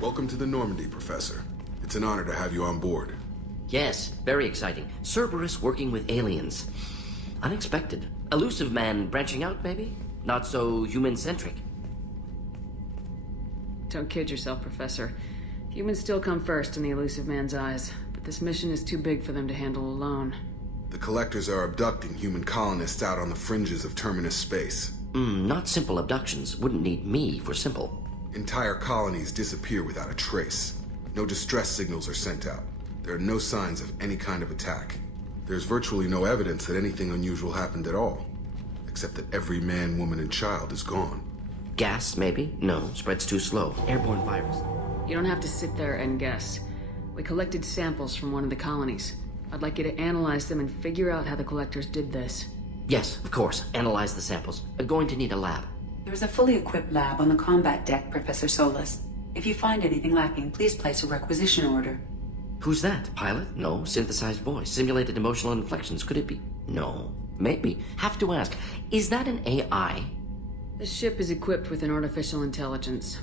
Welcome to the Normandy, Professor. It's an honor to have you on board. Yes, very exciting. Cerberus working with aliens. Unexpected. Elusive man branching out, maybe? Not so human-centric. Don't kid yourself, Professor. Humans still come first in the elusive man's eyes, but this mission is too big for them to handle alone. The Collectors are abducting human colonists out on the fringes of terminus space. Not simple abductions. Wouldn't need me for simple. Entire colonies disappear without a trace. No distress signals are sent out. There are no signs of any kind of attack. There's virtually no evidence that anything unusual happened at all, except that every man, woman, and child is gone. Gas, maybe? No, spreads too slow. Airborne virus. You don't have to sit there and guess. We collected samples from one of the colonies. I'd like you to analyze them and figure out how the Collectors did this. Yes, of course. Analyze the samples. Going to need a lab. There's a fully equipped lab on the combat deck, Professor Solis. If you find anything lacking, please place a requisition order. Who's that? Pilot? No. Synthesized voice. Simulated emotional inflections. Could it be? No. Maybe. Have to ask. Is that an AI? The ship is equipped with an artificial intelligence.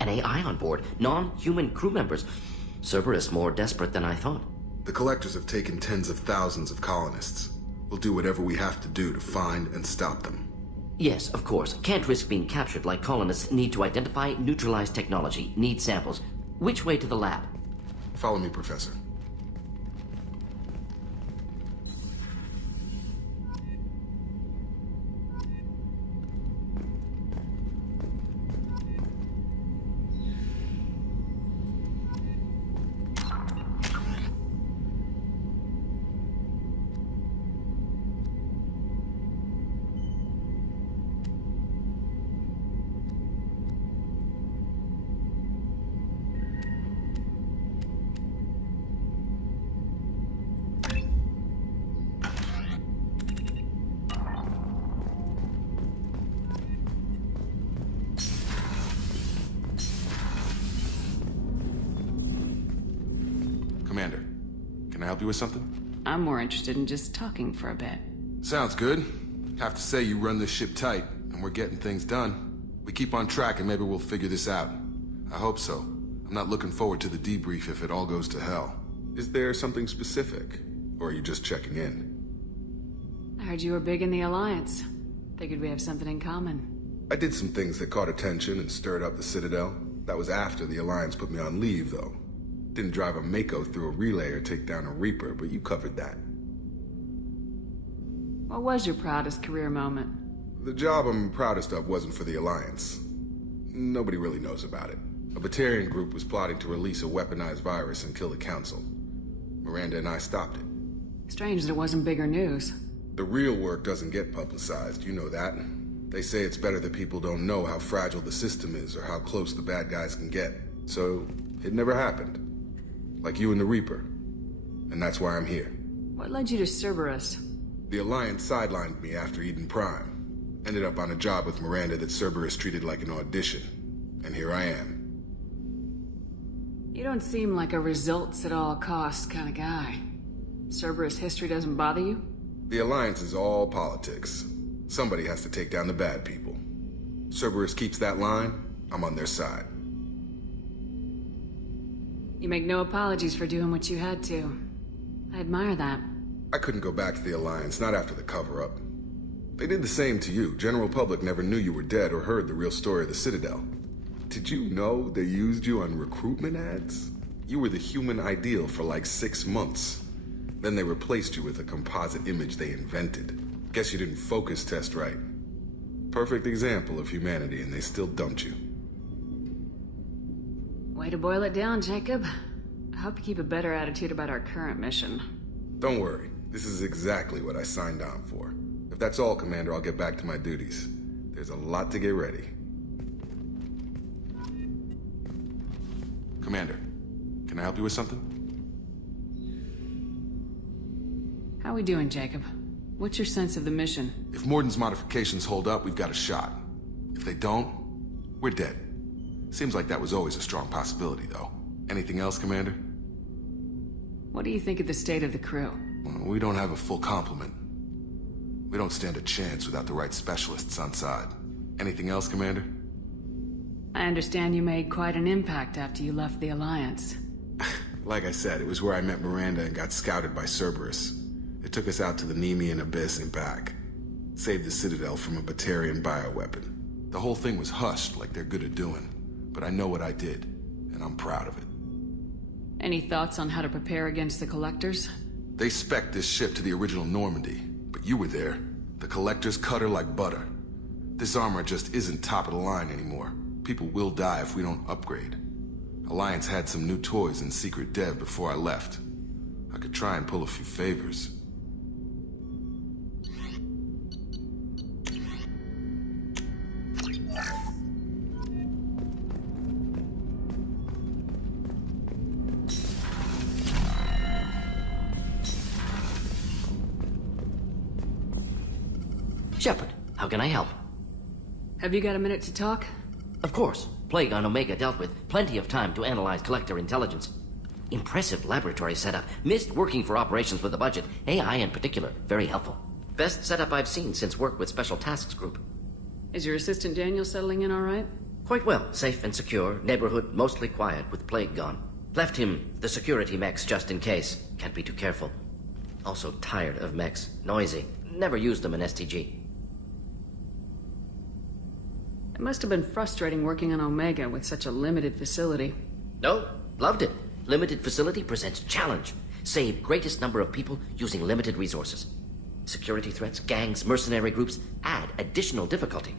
An AI on board? Non-human crew members? Cerberus more desperate than I thought. The Collectors have taken tens of thousands of colonists. We'll do whatever we have to do to find and stop them. Yes, of course. Can't risk being captured like colonists. Need to identify, neutralize technology. Need samples. Which way to the lab? Follow me, Professor. Commander, can I help you with something? I'm more interested in just talking for a bit. Sounds good. Have to say you run this ship tight, and we're getting things done. We keep on track and maybe we'll figure this out. I hope so. I'm not looking forward to the debrief if it all goes to hell. Is there something specific? Or are you just checking in? I heard you were big in the Alliance. Figured we have something in common. I did some things that caught attention and stirred up the Citadel. That was after the Alliance put me on leave, though. Didn't drive a Mako through a relay or take down a Reaper, but you covered that. What was your proudest career moment? The job I'm proudest of wasn't for the Alliance. Nobody really knows about it. A Batarian group was plotting to release a weaponized virus and kill the Council. Miranda and I stopped it. Strange that it wasn't bigger news. The real work doesn't get publicized, you know that. They say it's better that people don't know how fragile the system is or how close the bad guys can get. So, it never happened. Like you and the Reaper. And that's why I'm here. What led you to Cerberus? The Alliance sidelined me after Eden Prime. Ended up on a job with Miranda that Cerberus treated like an audition. And here I am. You don't seem like a results at all costs kind of guy. Cerberus history doesn't bother you? The Alliance is all politics. Somebody has to take down the bad people. Cerberus keeps that line, I'm on their side. You make no apologies for doing what you had to. I admire that. I couldn't go back to the Alliance, not after the cover-up. They did the same to you. General public never knew you were dead or heard the real story of the Citadel. Did you know they used you on recruitment ads? You were the human ideal for like 6 months. Then they replaced you with a composite image they invented. Guess you didn't focus test right. Perfect example of humanity, and they still dumped you. Way to boil it down, Jacob. I hope you keep a better attitude about our current mission. Don't worry. This is exactly what I signed on for. If that's all, Commander, I'll get back to my duties. There's a lot to get ready. Commander, can I help you with something? How we doing, Jacob? What's your sense of the mission? If Morden's modifications hold up, we've got a shot. If they don't, we're dead. Seems like that was always a strong possibility, though. Anything else, Commander? What do you think of the state of the crew? Well, we don't have a full complement. We don't stand a chance without the right specialists on side. Anything else, Commander? I I understand you made quite an impact after you left the Alliance. Like I said, it was where I met Miranda and got scouted by Cerberus. They took us out to the Nemean Abyss and back. Saved the Citadel from a Batarian bioweapon. The whole thing was hushed like they're good at doing. But I know what I did, and I'm proud of it. Any thoughts on how to prepare against the Collectors? They spec'd this ship to the original Normandy, but you were there. The Collectors cut her like butter. This armor just isn't top of the line anymore. People will die if we don't upgrade. Alliance had some new toys in secret dev before I left. I could try and pull a few favors. Shepard, how can I help? Have you got a minute to talk? Of course. Plague on Omega dealt with. Plenty of time to analyze Collector intelligence. Impressive laboratory setup. Missed working for operations with a budget. AI in particular. Very helpful. Best setup I've seen since work with Special Tasks Group. Is your assistant Daniel settling in all right? Quite well. Safe and secure. Neighborhood mostly quiet with Plague gone. Left him the security mechs just in case. Can't be too careful. Also tired of mechs. Noisy. Never used them in STG. It must have been frustrating working on Omega with such a limited facility. No, loved it. Limited facility presents challenge. Save greatest number of people using limited resources. Security threats, gangs, mercenary groups add additional difficulty.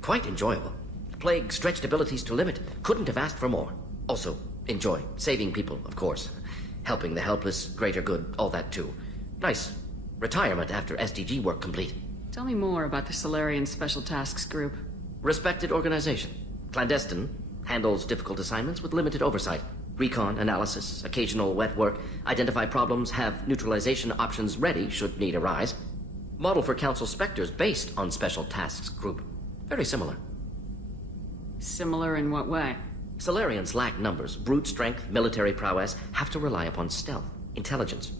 Quite enjoyable. Plague stretched abilities to limit. Couldn't have asked for more. Also, enjoy. Saving people, of course. Helping the helpless, greater good, all that too. Nice. Retirement after SDG work complete. Tell me more about the Solarian Special Tasks Group. Respected organization. Clandestine. Handles difficult assignments with limited oversight. Recon, analysis, occasional wet work. Identify problems, have neutralization options ready should need arise. Model for Council Spectres based on Special Tasks Group. Very similar. Similar in what way? Solarians lack numbers, brute strength, military prowess, have to rely upon stealth, intelligence.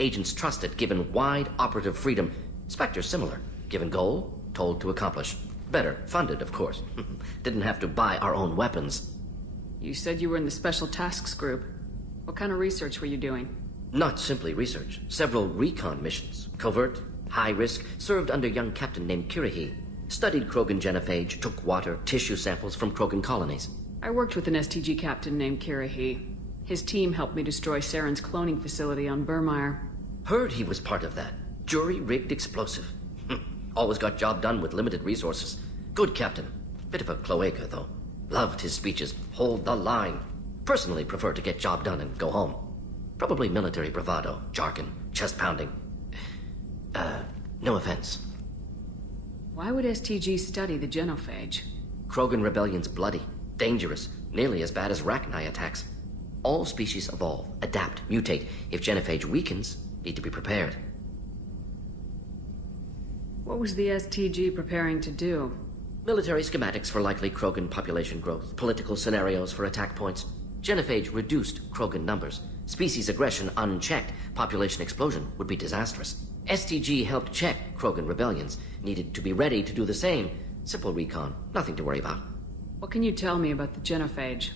Agents trusted, given wide operative freedom. Spectres similar, given goal, told to accomplish. Better, funded, of course. Didn't have to buy our own weapons. You said you were in the Special Tasks Group. What kind of research were you doing? Not simply research. Several recon missions. Covert, high risk, served under young captain named Kirihi. Studied Krogan genophage, took water, tissue samples from Krogan colonies. I worked with an STG captain named Kirihi. His team helped me destroy Saren's cloning facility on Burmire. Heard he was part of that. Jury-rigged explosive. Always got job done with limited resources. Good captain. Bit of a cloaca, though. Loved his speeches. Hold the line. Personally prefer to get job done and go home. Probably military bravado, jargon, chest pounding. No offense. Why would STG study the genophage? Krogan rebellion's bloody, dangerous, nearly as bad as Rachni attacks. All species evolve, adapt, mutate. If genophage weakens, need to be prepared. What was the STG preparing to do? Military schematics for likely Krogan population growth, political scenarios for attack points. Genophage reduced Krogan numbers. Species aggression unchecked, population explosion would be disastrous. STG helped check Krogan rebellions, needed to be ready to do the same. Simple recon, nothing to worry about. What can you tell me about the genophage?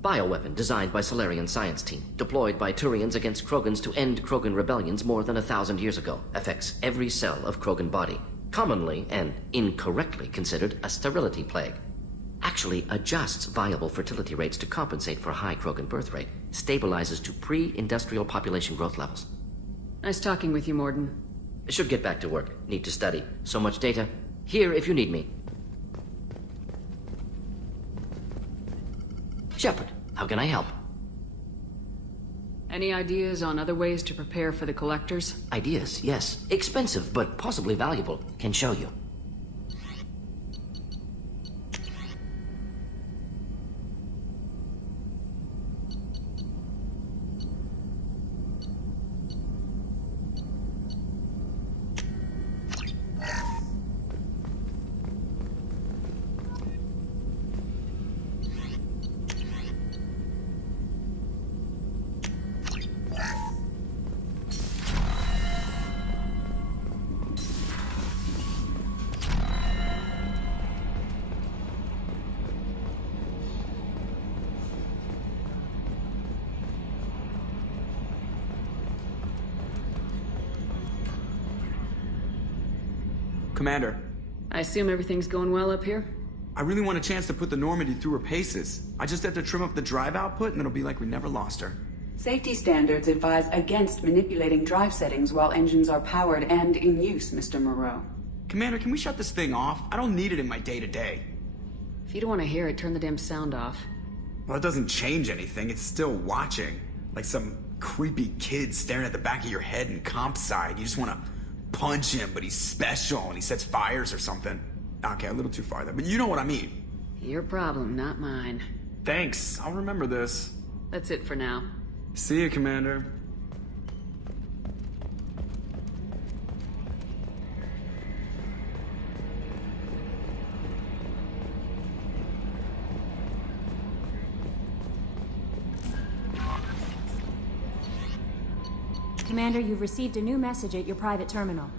Bioweapon designed by Solarian science team, deployed by Turians against Krogans to end Krogan rebellions more than 1,000 years ago. Affects every cell of Krogan body. Commonly and incorrectly considered a sterility plague. Actually adjusts viable fertility rates to compensate for high Krogan birth rate. Stabilizes to pre-industrial population growth levels. Nice talking with you, Morden. Should get back to work. Need to study. So much data. Here if you need me. Shepard, how can I help? Any ideas on other ways to prepare for the Collectors? Ideas, yes. Expensive, but possibly valuable. Can show you. Commander, I assume everything's going well up here? I really want a chance to put the Normandy through her paces. I just have to trim up the drive output and it'll be like we never lost her. Safety standards advise against manipulating drive settings while engines are powered and in use, Mr. Moreau. Commander, can we shut this thing off? I don't need it in my day-to-day. If you don't want to hear it, turn the damn sound off. Well, it doesn't change anything. It's still watching. Like some creepy kid staring at the back of your head in comp side. You just want to punch him, but he's special and he sets fires or something. Okay, a little too far there, but you know what I mean. Your problem, not mine. Thanks, I'll remember this. That's it for now. See you, Commander. Commander, you've received a new message at your private terminal.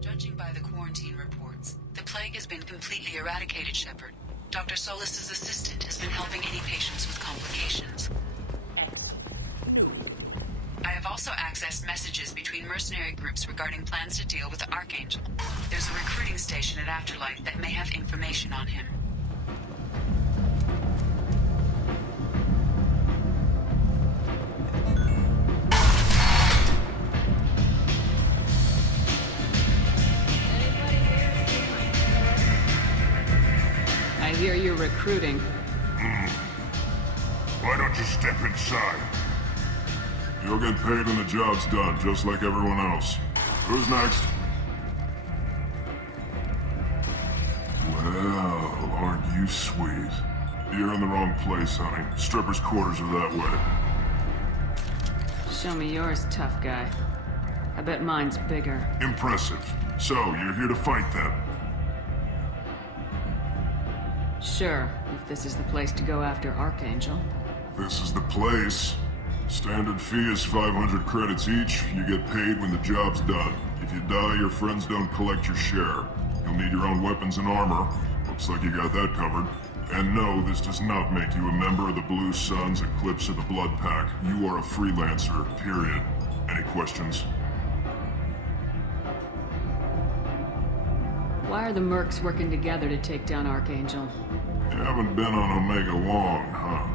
Judging by the quarantine reports, the plague has been completely eradicated, Shepard. Dr. Solis's assistant has been helping any patients with complications. I have also accessed messages between mercenary groups regarding plans to deal with the Archangel. There's a recruiting station at Afterlight that may have information on him. I hear you're recruiting. Why don't you step inside? You'll get paid when the job's done, just like everyone else. Who's next? Well, aren't you sweet? You're in the wrong place, honey. Strippers' quarters are that way. Show me yours, tough guy. I bet mine's bigger. Impressive. So, you're here to fight then? Sure, if this is the place to go after Archangel. This is the place. Standard fee is 500 credits each. You get paid when the job's done. If you die, your friends don't collect your share. You'll need your own weapons and armor. Looks like you got that covered. And no, this does not make you a member of the Blue Suns, Eclipse, or the Blood Pack. You are a freelancer, period. Any questions? Why are the mercs working together to take down Archangel? You haven't been on Omega long, huh?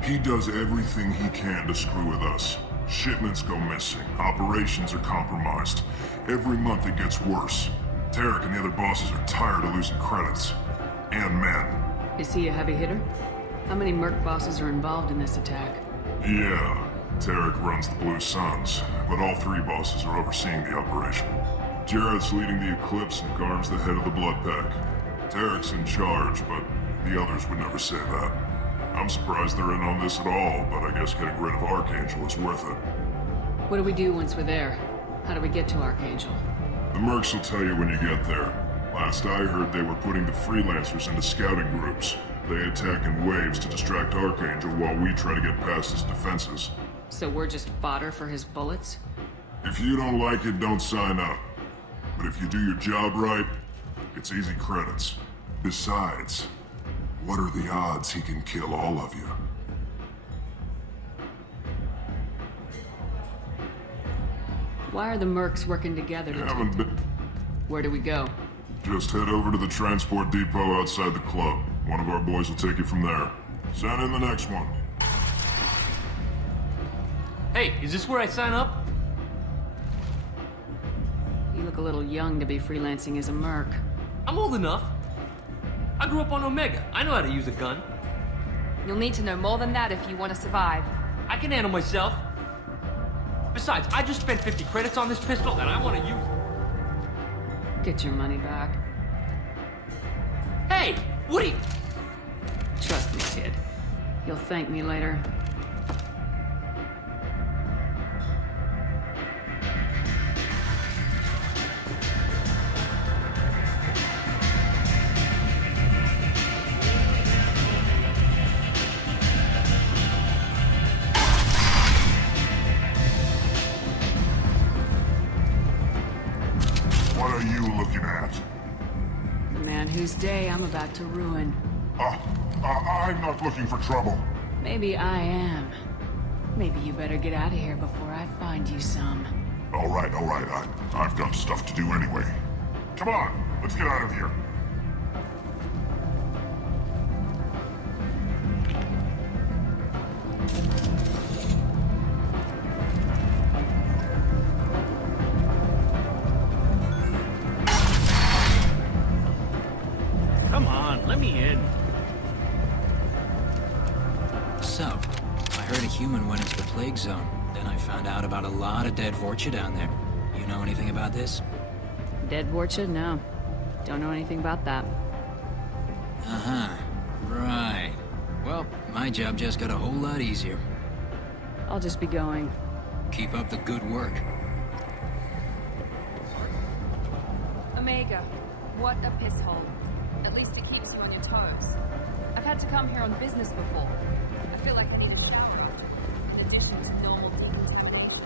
He does everything he can to screw with us. Shipments go missing. Operations are compromised. Every month it gets worse. Tarek and the other bosses are tired of losing credits. And men. Is he a heavy hitter? How many merc bosses are involved in this attack? Yeah, Tarek runs the Blue Suns, but all three bosses are overseeing the operation. Jarrett's leading the Eclipse and Garm's the head of the Blood Pack. Tarek's in charge, but the others would never say that. I'm surprised they're in on this at all, but I guess getting rid of Archangel is worth it. What do we do once we're there? How do we get to Archangel? The mercs will tell you when you get there. Last I heard, they were putting the freelancers into scouting groups. They attack in waves to distract Archangel while we try to get past his defenses. So we're just fodder for his bullets? If you don't like it, don't sign up. But if you do your job right, it's easy credits. Besides, what are the odds he can kill all of you? Why are the mercs working together to Haven't been... Where do we go? Just head over to the transport depot outside the club. One of our boys will take you from there. Send in the next one. Hey, is this where I sign up? You look a little young to be freelancing as a merc. I'm old enough. I grew up on Omega. I know how to use a gun. You'll need to know more than that if you want to survive. I can handle myself. Besides, I just spent 50 credits on this pistol and I want to use it. Get your money back. Hey, what are you... Trust me, kid. You'll thank me later. What are you looking at? The man whose day I'm about to ruin. I'm not looking for trouble. Maybe I am. Maybe you better get out of here before I find you some. All right. I've got stuff to do anyway. Come on, let's get out of here. Come on, let me in. So, I heard a human went into the plague zone. Then I found out about a lot of dead Vorcha down there. You know anything about this? Dead Vorcha? No. Don't know anything about that. Uh-huh. Right. Well, my job just got a whole lot easier. I'll just be going. Keep up the good work. Omega, what a piss hole. At least it keeps you on your toes. I've had to come here on business before. I feel like I need a shower after, in addition to normal decontamination.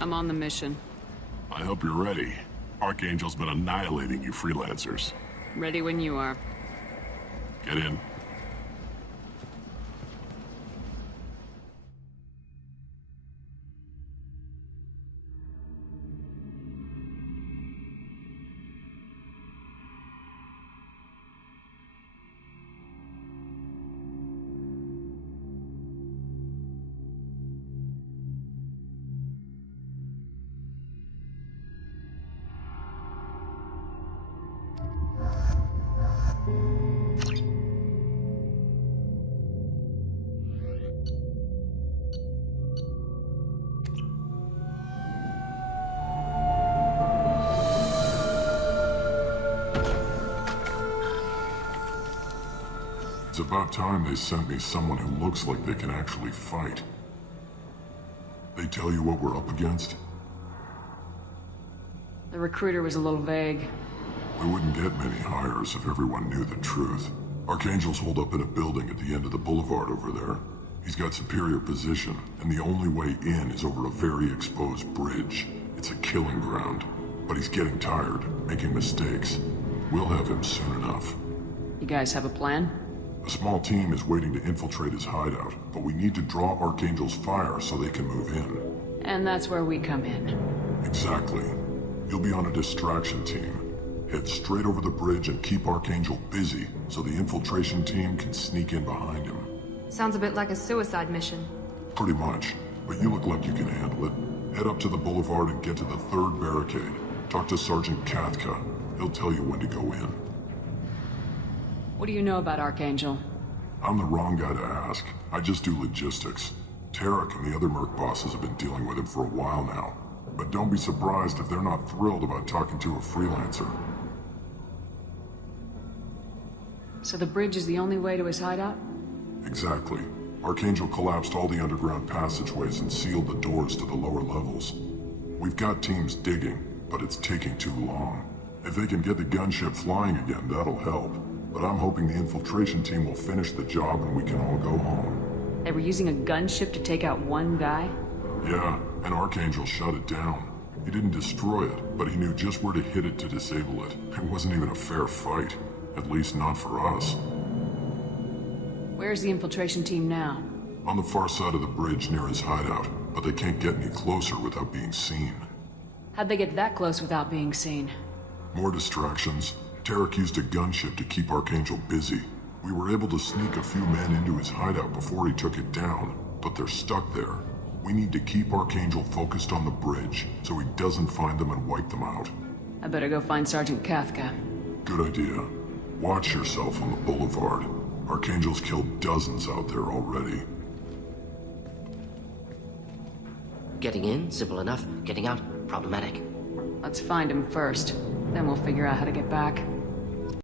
I'm on the mission. I hope you're ready. Archangel's been annihilating you freelancers. Ready when you are. Get in. It's about time they sent me someone who looks like they can actually fight. They tell you what we're up against? The recruiter was a little vague. We wouldn't get many hires if everyone knew the truth. Archangel's holed up in a building at the end of the boulevard over there. He's got superior position, and the only way in is over a very exposed bridge. It's a killing ground. But he's getting tired, making mistakes. We'll have him soon enough. You guys have a plan? A small team is waiting to infiltrate his hideout, but we need to draw Archangel's fire so they can move in. And that's where we come in. Exactly. You'll be on a distraction team. Head straight over the bridge and keep Archangel busy so the infiltration team can sneak in behind him. Sounds a bit like a suicide mission. Pretty much, but you look like you can handle it. Head up to the boulevard and get to the third barricade. Talk to Sergeant Katka. He'll tell you when to go in. What do you know about Archangel? I'm the wrong guy to ask. I just do logistics. Tarek and the other Merc bosses have been dealing with him for a while now. But don't be surprised if they're not thrilled about talking to a freelancer. So the bridge is the only way to his hideout? Exactly. Archangel collapsed all the underground passageways and sealed the doors to the lower levels. We've got teams digging, but it's taking too long. If they can get the gunship flying again, that'll help. But I'm hoping the infiltration team will finish the job and we can all go home. They were using a gunship to take out one guy? Yeah, and Archangel shut it down. He didn't destroy it, but he knew just where to hit it to disable it. It wasn't even a fair fight. At least not for us. Where's the infiltration team now? On the far side of the bridge near his hideout, but they can't get any closer without being seen. How'd they get that close without being seen? More distractions. Tarek used a gunship to keep Archangel busy. We were able to sneak a few men into his hideout before he took it down, but they're stuck there. We need to keep Archangel focused on the bridge, so he doesn't find them and wipe them out. I better go find Sergeant Kathka. Good idea. Watch yourself on the boulevard. Archangel's killed dozens out there already. Getting in, simple enough. Getting out, problematic. Let's find him first. Then we'll figure out how to get back.